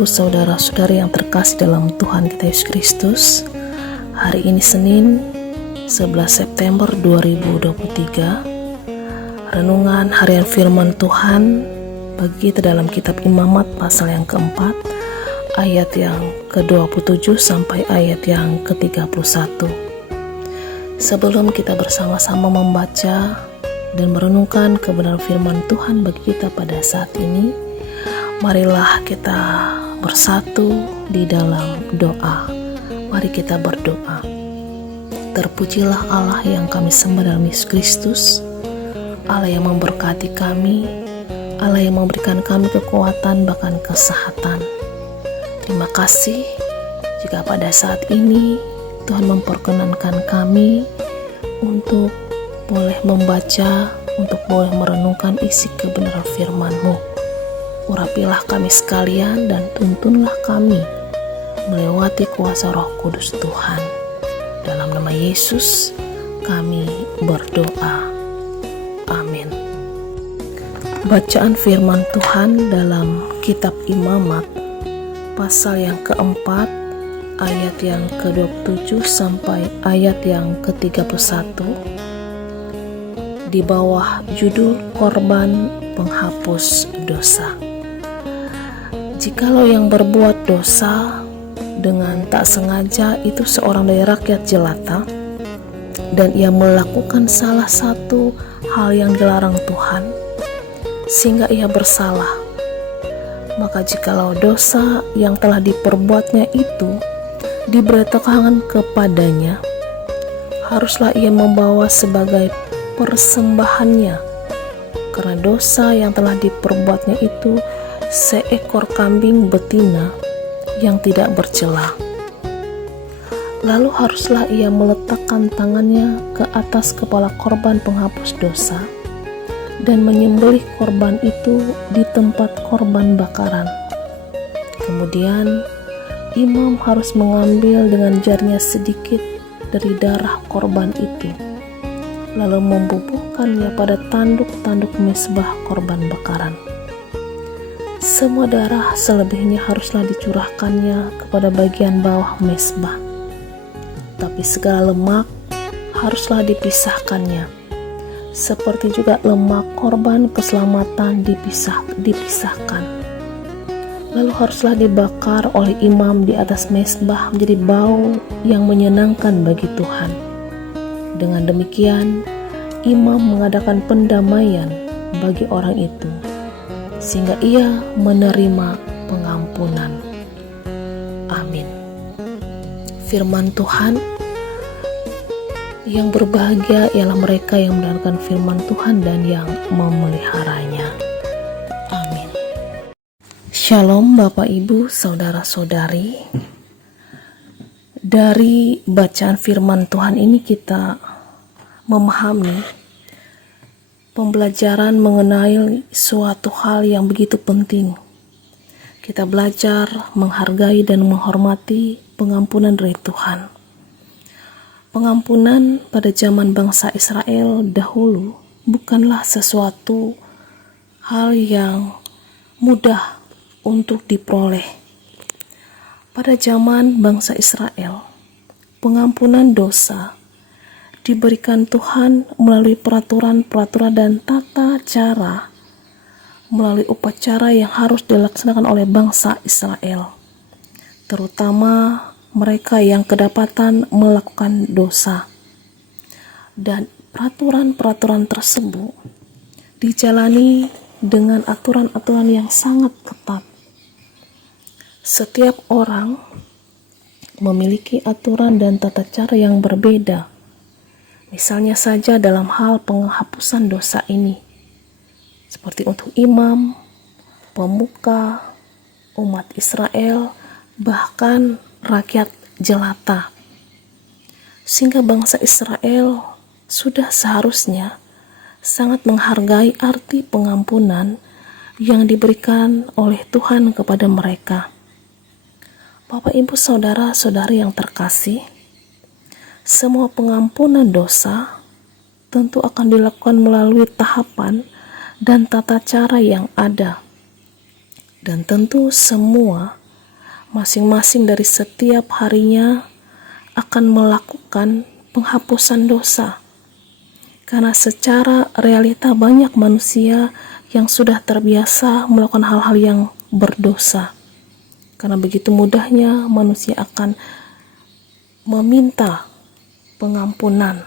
Ibu, saudara-saudari yang terkasih dalam Tuhan kita Yesus Kristus. Hari ini Senin 11 September 2023. Renungan harian firman Tuhan bagi kita dalam kitab Imamat pasal yang keempat, ayat yang ke-27 sampai ayat yang ke-31. Sebelum kita bersama-sama membaca dan merenungkan kebenaran firman Tuhan bagi kita pada saat ini, marilah kita bersatu di dalam doa. Mari kita berdoa. Terpujilah Allah yang kami sembah dalam Yesus Kristus, Allah yang memberkati kami, Allah yang memberikan kami kekuatan bahkan kesehatan. Terima kasih jika pada saat ini Tuhan memperkenankan kami untuk boleh membaca, untuk boleh merenungkan isi kebenaran firman-Mu. Urapilah kami sekalian dan tuntunlah kami melewati kuasa Roh Kudus Tuhan. Dalam nama Yesus kami berdoa. Amin. Bacaan firman Tuhan dalam kitab Imamat pasal yang keempat, ayat yang ke-27 sampai ayat yang ke-31 di bawah judul Korban Penghapus Dosa. Jikalau yang berbuat dosa dengan tak sengaja itu seorang dari rakyat jelata, dan ia melakukan salah satu hal yang dilarang Tuhan, sehingga ia bersalah, maka jikalau dosa yang telah diperbuatnya itu diberitakan kepadanya, haruslah ia membawa sebagai persembahannya, karena dosa yang telah diperbuatnya itu seekor kambing betina yang tidak bercela. Lalu haruslah ia meletakkan tangannya ke atas kepala korban penghapus dosa dan menyembelih korban itu di tempat korban bakaran. Kemudian imam harus mengambil dengan jarinya sedikit dari darah korban itu, lalu membubuhkannya pada tanduk-tanduk mezbah korban bakaran. Semua darah selebihnya haruslah dicurahkannya kepada bagian bawah mezbah, tapi segala lemak haruslah dipisahkannya, seperti juga lemak korban keselamatan dipisahkan. Lalu haruslah dibakar oleh imam di atas mezbah menjadi bau yang menyenangkan bagi Tuhan. Dengan demikian, imam mengadakan pendamaian bagi orang itu, sehingga ia menerima pengampunan. Amin. Firman Tuhan, yang berbahagia ialah mereka yang mendengarkan firman Tuhan dan yang memeliharanya. Amin. Shalom Bapak Ibu, saudara-saudari. Dari bacaan firman Tuhan ini kita memahami pembelajaran mengenai suatu hal yang begitu penting. Kita belajar menghargai dan menghormati pengampunan dari Tuhan. Pengampunan pada zaman bangsa Israel dahulu bukanlah sesuatu hal yang mudah untuk diperoleh. Pada zaman bangsa Israel, pengampunan dosa diberikan Tuhan melalui peraturan-peraturan dan tata cara, melalui upacara yang harus dilaksanakan oleh bangsa Israel, terutama mereka yang kedapatan melakukan dosa. Dan peraturan-peraturan tersebut dijalani dengan aturan-aturan yang sangat ketat. Setiap orang memiliki aturan dan tata cara yang berbeda. Misalnya saja dalam hal penghapusan dosa ini, seperti untuk imam, pemuka, umat Israel, bahkan rakyat jelata. Sehingga bangsa Israel sudah seharusnya sangat menghargai arti pengampunan yang diberikan oleh Tuhan kepada mereka. Bapak, Ibu, saudara-saudari yang terkasih, semua pengampunan dosa tentu akan dilakukan melalui tahapan dan tata cara yang ada. Dan tentu semua masing-masing dari setiap harinya akan melakukan penghapusan dosa. Karena secara realita banyak manusia yang sudah terbiasa melakukan hal-hal yang berdosa. Karena begitu mudahnya manusia akan meminta pengampunan.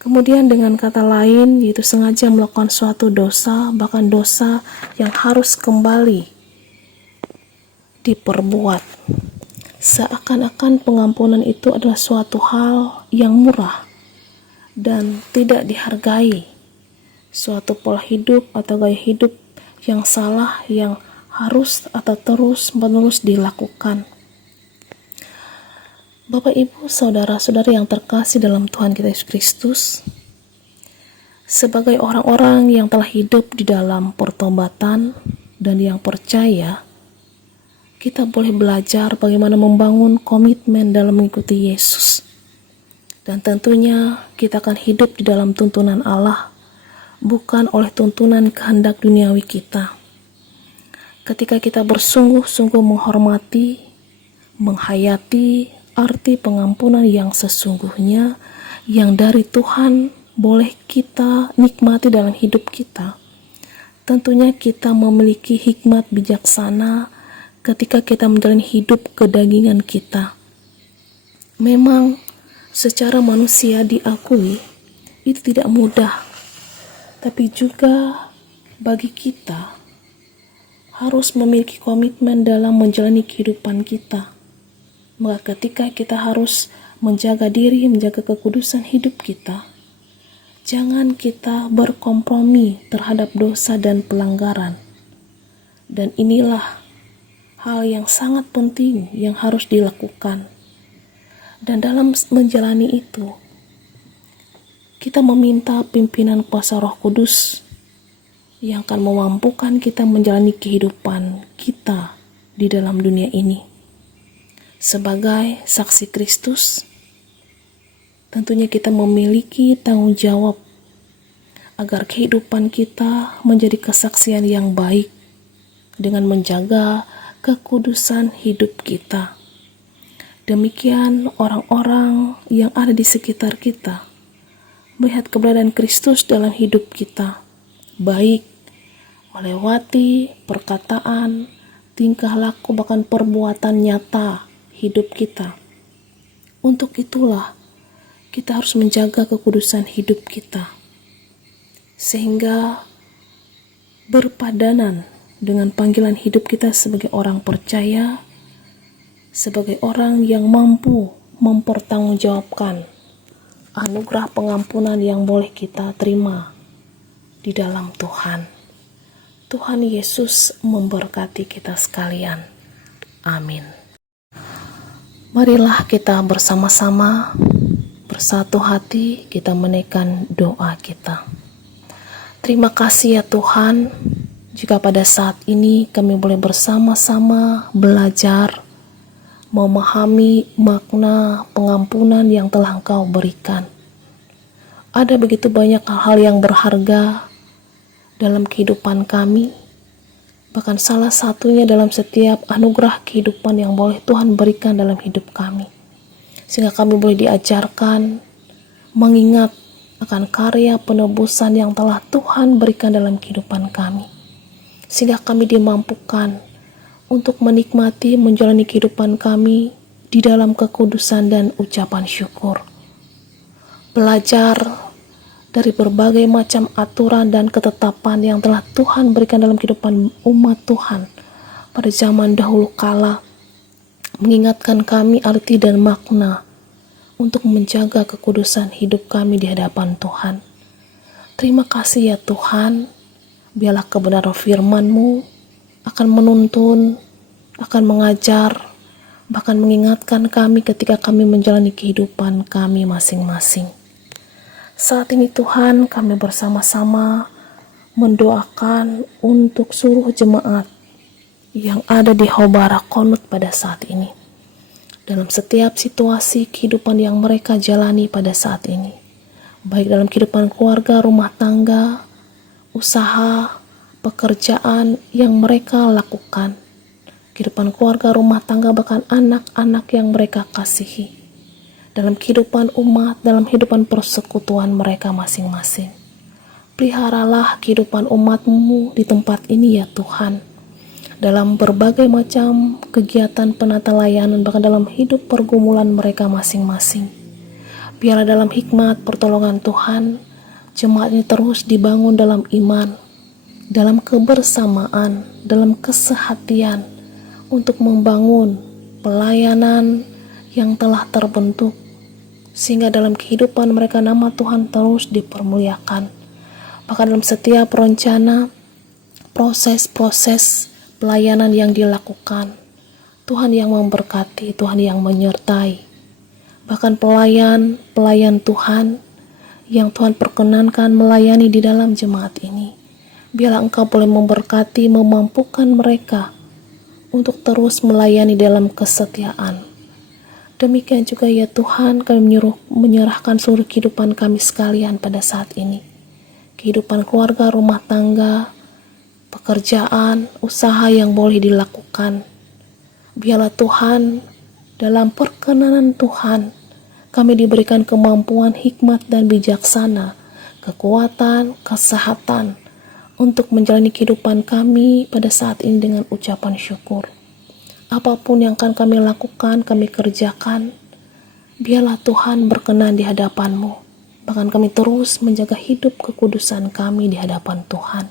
Kemudian dengan kata lain, yaitu sengaja melakukan suatu dosa, bahkan dosa yang harus kembali diperbuat. Seakan-akan pengampunan itu adalah suatu hal yang murah dan tidak dihargai. Suatu pola hidup atau gaya hidup yang salah yang harus atau terus-menerus dilakukan. Bapak, Ibu, saudara-saudari yang terkasih dalam Tuhan kita Yesus Kristus, sebagai orang-orang yang telah hidup di dalam pertobatan dan yang percaya, kita boleh belajar bagaimana membangun komitmen dalam mengikuti Yesus. Dan tentunya kita akan hidup di dalam tuntunan Allah, bukan oleh tuntunan kehendak duniawi kita. Ketika kita bersungguh-sungguh menghormati, menghayati arti pengampunan yang sesungguhnya yang dari Tuhan boleh kita nikmati dalam hidup kita. Tentunya kita memiliki hikmat bijaksana ketika kita menjalani hidup kedagingan kita. Memang secara manusia diakui itu tidak mudah, tapi juga bagi kita harus memiliki komitmen dalam menjalani kehidupan kita. Maka ketika kita harus menjaga diri, menjaga kekudusan hidup kita, jangan kita berkompromi terhadap dosa dan pelanggaran. Dan inilah hal yang sangat penting yang harus dilakukan. Dan dalam menjalani itu, kita meminta pimpinan kuasa Roh Kudus yang akan memampukan kita menjalani kehidupan kita di dalam dunia ini. Sebagai saksi Kristus, tentunya kita memiliki tanggung jawab agar kehidupan kita menjadi kesaksian yang baik dengan menjaga kekudusan hidup kita. Demikian orang-orang yang ada di sekitar kita melihat keberadaan Kristus dalam hidup kita, baik melewati perkataan, tingkah laku, bahkan perbuatan nyata hidup kita. Untuk itulah kita harus menjaga kekudusan hidup kita sehingga berpadanan dengan panggilan hidup kita sebagai orang percaya, sebagai orang yang mampu mempertanggungjawabkan anugerah pengampunan yang boleh kita terima di dalam Tuhan. Tuhan Yesus memberkati kita sekalian. Amin. Marilah kita bersama-sama bersatu hati kita menaikkan doa kita. Terima kasih ya Tuhan, jika pada saat ini kami boleh bersama-sama belajar memahami makna pengampunan yang telah Engkau berikan. Ada begitu banyak hal-hal yang berharga dalam kehidupan kami. Bahkan salah satunya dalam setiap anugerah kehidupan yang boleh Tuhan berikan dalam hidup kami. Sehingga kami boleh diajarkan, mengingat akan karya penebusan yang telah Tuhan berikan dalam kehidupan kami. Sehingga kami dimampukan untuk menikmati menjalani kehidupan kami di dalam kekudusan dan ucapan syukur. Belajar dari berbagai macam aturan dan ketetapan yang telah Tuhan berikan dalam kehidupan umat Tuhan pada zaman dahulu kala, mengingatkan kami arti dan makna untuk menjaga kekudusan hidup kami di hadapan Tuhan. Terima kasih ya Tuhan, biarlah kebenaran firman-Mu akan menuntun, akan mengajar, bahkan mengingatkan kami ketika kami menjalani kehidupan kami masing-masing. Saat ini Tuhan, kami bersama-sama mendoakan untuk seluruh jemaat yang ada di Hobara Konut pada saat ini. Dalam setiap situasi kehidupan yang mereka jalani pada saat ini. Baik dalam kehidupan keluarga, rumah tangga, usaha, pekerjaan yang mereka lakukan. kehidupan keluarga, rumah tangga, bahkan anak-anak yang mereka kasihi, dalam kehidupan umat, dalam kehidupan persekutuan mereka masing-masing. Peliharalah kehidupan umat-Mu di tempat ini ya Tuhan, dalam berbagai macam kegiatan penata layanan, bahkan dalam hidup pergumulan mereka masing-masing. Biarlah dalam hikmat pertolongan Tuhan, jemaat ini terus dibangun dalam iman, dalam kebersamaan, dalam kesehatian, untuk membangun pelayanan yang telah terbentuk, sehingga dalam kehidupan mereka nama Tuhan terus dipermuliakan. Bahkan dalam setiap rencana, proses-proses pelayanan yang dilakukan, Tuhan yang memberkati, Tuhan yang menyertai. Bahkan pelayan Tuhan yang Tuhan perkenankan melayani di dalam jemaat ini, biarlah Engkau boleh memberkati, memampukan mereka untuk terus melayani dalam kesetiaan. Demikian juga ya Tuhan, kami menyerahkan seluruh kehidupan kami sekalian pada saat ini. Kehidupan keluarga, rumah tangga, pekerjaan, usaha yang boleh dilakukan. Biarlah Tuhan, dalam perkenanan Tuhan, kami diberikan kemampuan, hikmat dan bijaksana, kekuatan, kesehatan, untuk menjalani kehidupan kami pada saat ini dengan ucapan syukur. Apapun yang akan kami lakukan, kami kerjakan, biarlah Tuhan berkenan di hadapan-Mu. Bahkan kami terus menjaga hidup kekudusan kami di hadapan Tuhan.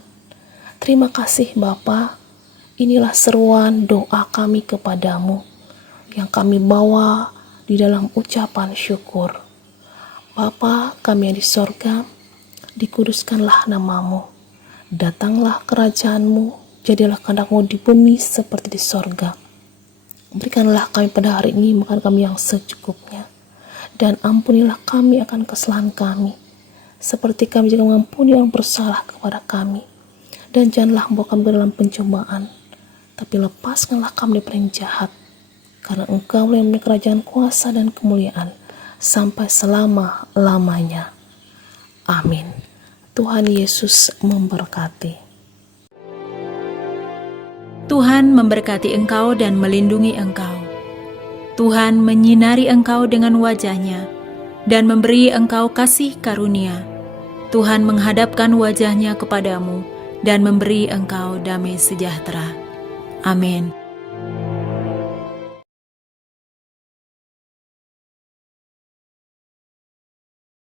Terima kasih Bapa. Inilah seruan doa kami kepadamu yang kami bawa di dalam ucapan syukur. Bapa kami yang di sorga, dikuduskanlah namamu. Datanglah kerajaan-Mu, jadilah kehendak-Mu di bumi seperti di sorga. Berikanlah kami pada hari ini makan kami yang secukupnya. Dan ampunilah kami akan kesalahan kami, seperti kami juga mengampuni yang bersalah kepada kami. Dan janganlah membawa kami ke dalam pencobaan, tapi lepaskanlah kami dari yang jahat. Karena Engkau yang memiliki kerajaan, kuasa dan kemuliaan sampai selama-lamanya. Amin. Tuhan Yesus memberkati. Tuhan memberkati engkau dan melindungi engkau. Tuhan menyinari engkau dengan wajah-Nya dan memberi engkau kasih karunia. Tuhan menghadapkan wajah-Nya kepadamu dan memberi engkau damai sejahtera. Amin.